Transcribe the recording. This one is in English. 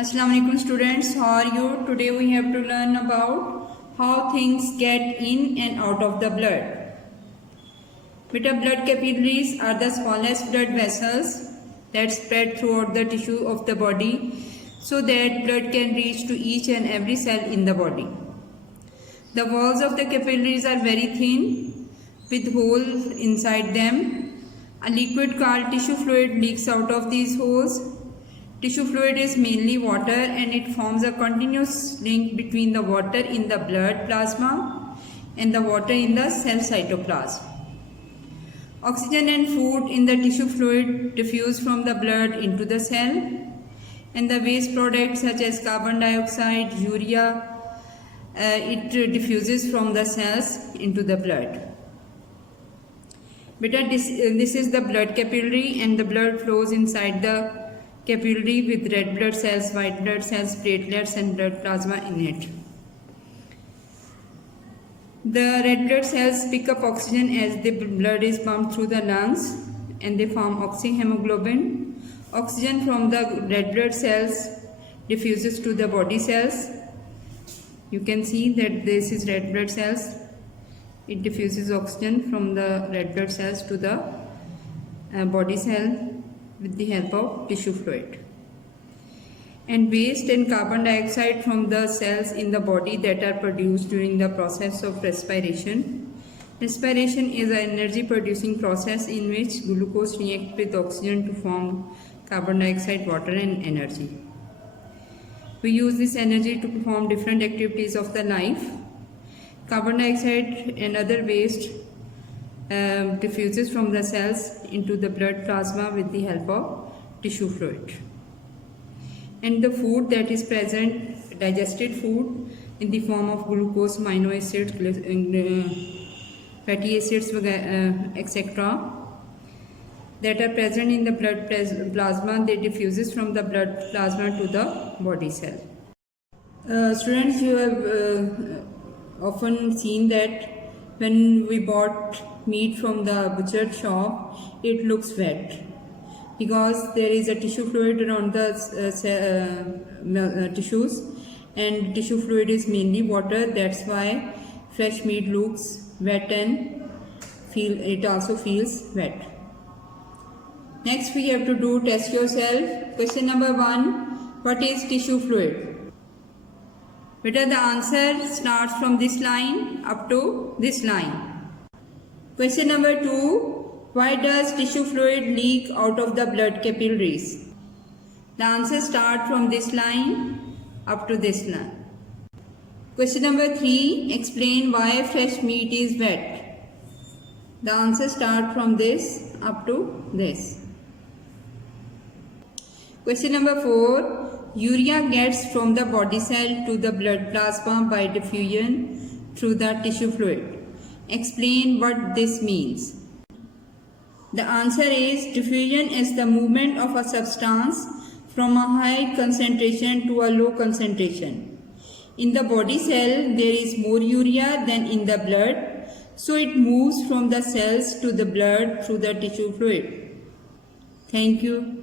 Assalamu alaikum students, how are you? Today we have to learn about how things get in and out of the blood. Beta, blood capillaries are the smallest blood vessels that spread throughout the tissue of the body so that blood can reach to each and every cell in the body. The walls of the capillaries are very thin with holes inside them. A liquid called tissue fluid leaks out of these holes. Tissue fluid is mainly water and it forms a continuous link between the water in the blood plasma and the water in the cell cytoplasm. Oxygen and food in the tissue fluid diffuse from the blood into the cell, and the waste products such as carbon dioxide, urea, it diffuses from the cells into the blood. Beta, this is the blood capillary, and the blood flows inside the capillary with red blood cells, white blood cells, platelets and blood plasma in it. The red blood cells pick up oxygen as the blood is pumped through the lungs and they form oxyhemoglobin. Oxygen from the red blood cells diffuses to the body cells. You can see that this is red blood cells. It diffuses oxygen from the red blood cells to the body cell with the help of tissue fluid. And waste and carbon dioxide from the cells in the body that are produced during the process of respiration. Respiration is an energy producing process in which glucose reacts with oxygen to form carbon dioxide, water and energy. We use this energy to perform different activities of the life. Carbon dioxide and other waste diffuses from the cells into the blood plasma with the help of tissue fluid. And the food that is present, digested food in the form of glucose, amino acids, fatty acids, etc. that are present in the blood plasma, they diffuses from the blood plasma to the body cell. Students, you have often seen that when we bought meat from the butcher shop, it looks wet because there is a tissue fluid around the tissues, and tissue fluid is mainly water. That's why fresh meat looks wet and it also feels wet. Next we have to do test yourself. Question number 1. What is tissue fluid? Beta, the answer starts from this line up to this line. Question number 2. Why does tissue fluid leak out of the blood capillaries? The answer starts from this line up to this line. Question number 3. Explain why fresh meat is wet. The answer starts from this up to this. Question number 4. Urea gets from the body cell to the blood plasma by diffusion through the tissue fluid. Explain what this means. The answer is diffusion is the movement of a substance from a high concentration to a low concentration. In the body cell, there is more urea than in the blood, so it moves from the cells to the blood through the tissue fluid. Thank you.